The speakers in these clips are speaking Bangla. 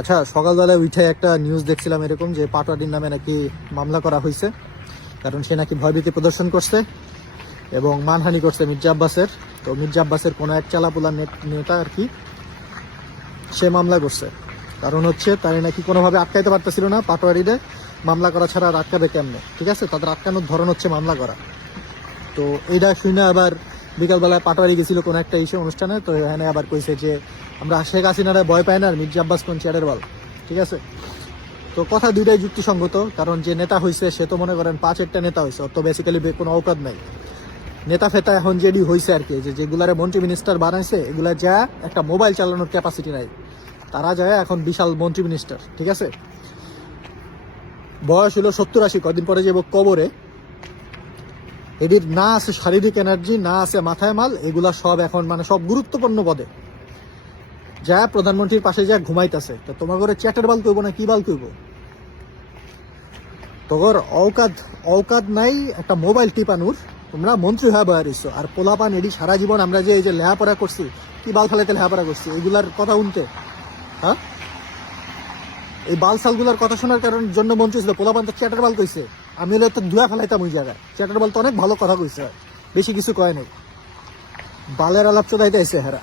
আচ্ছা, সকালবেলায় উঠে একটা নিউজ দেখছিলাম এরকম যে পাটোয়ারির নামে নাকি মামলা করা হয়েছে, কারণ সে নাকি ভয়ভীতি প্রদর্শন করছে এবং মানহানি করছে মির্জা আব্বাসের। তো মির্জা আব্বাসের কোনো এক চালাপোলা নেতা আর কি, সে মামলা করছে। কারণ হচ্ছে তাই নাকি কোনোভাবে আটকাইতে পারতেছিল না পাটোয়ারিরে, মামলা করা ছাড়া আর আটকাবে কেমনে? ঠিক আছে, তাদের আটকানোর ধরন হচ্ছে মামলা করা। তো এইটা শুনে আবার বিকালবেলায় পাটোয়ারি গেছিল কোনো একটা ইস্যু অনুষ্ঠানে, তো এখানে আবার কইছে যে আমরা শেখ হাসিনারা ভয় পাই না, আর মির্জা আব্বাস কোন চেয়ারের বল। ঠিক আছে, তো কথা দুইটাই যুক্তিসঙ্গত, কারণ যে নেতা হয়েছে সে তো মনে করেন 5-1টা নেতা হয়েছে, অত বেসিক্যালি কোনো অপরাধ নাই। নেতা ফেতা এখন যেটি হয়েছে আর কি, যেগুলারে মন্ত্রী মিনিস্টার বানাইছে এগুলা যা একটা মোবাইল চালানোর ক্যাপাসিটি নাই, তারা যায় এখন বিশাল মন্ত্রী মিনিস্টার। ঠিক আছে, বয়স হলো 70-80, কদিন পরে যাবো কবরে। এটির না আছে শারীরিক এনার্জি, না আছে মাথায় মাল, এগুলা সব এখন মানে সব গুরুত্বপূর্ণ পদে যা প্রধানমন্ত্রীর পাশে যা ঘুমাইতেছে। তো তোমার ঘরে চ্যাটের বাল কইব না কি বাল কইব? তোর অকাত নাই একটা মোবাইল টিপানুর, তোমরা মন্ত্রী হয়ে বয়া রইছো। আর পোলাপান এডি সারা জীবন আমরা যে এই যে লেহাপড়া করছি, কি বাল ফেলাইতে লেহাপড়া করছি, এগুলার কথা শুনতে, হ্যাঁ এই বাল সালগুলার কথা শোনার জন্য মন্ত্রী ছিল। পোলাপান তো চ্যাটার বাল কইছে, আমি হলে তো ধুয়া ফেলাইতাম ওই জায়গায়। চ্যাটার বাল তো অনেক ভালো কথা কইছে, বেশি কিছু কয় নাই, বালের আলাপ চোদাইতে আইছে হেরা।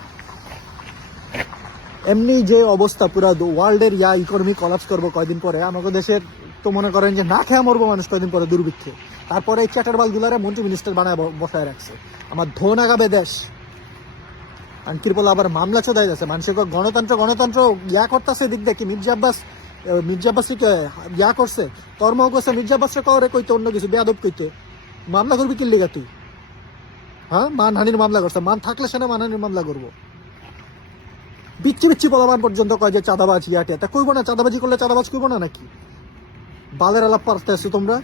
এমনি যে অবস্থা পুরা ওয়ার্ল্ডের ইকোনমি কলাপস করবো কয়দিন পরে, আমাদের দেশের তো মনে করেন যে না খেয়ে মরবো মানুষ কয়দিন পরে দুর্ভিক্ষে। তারপরে এই চ্যাটার বাল গুলারে মন্ত্রী মিনিস্টার বানায় বসায় রাখছে। আমার ধন আগাবে দেশ, আর কিরপল আবার মামলা চোদাই যাচ্ছে। মানুষের গণতন্ত্র করতেছে দিক দেখি। মির্জা আব্বাস করছে, কর্ম করছে। মির্জা আব্বাস করে কইতে অন্য কিছু বেয়াদব কইতে মামলা করবি কি লিগা তুই? হ্যাঁ, মানহানির মামলা করছে, মান থাকলে সেনা মানহানির মামলা করবো। বিচ্ছি বলবান পর্যন্ত কয় যে চাঁদাবাজ তা কইব না? চাঁদাবাজি করলে চাঁদাবাজ কইব না নাকি? বালের আলাপ পারতে আছো তোমরা।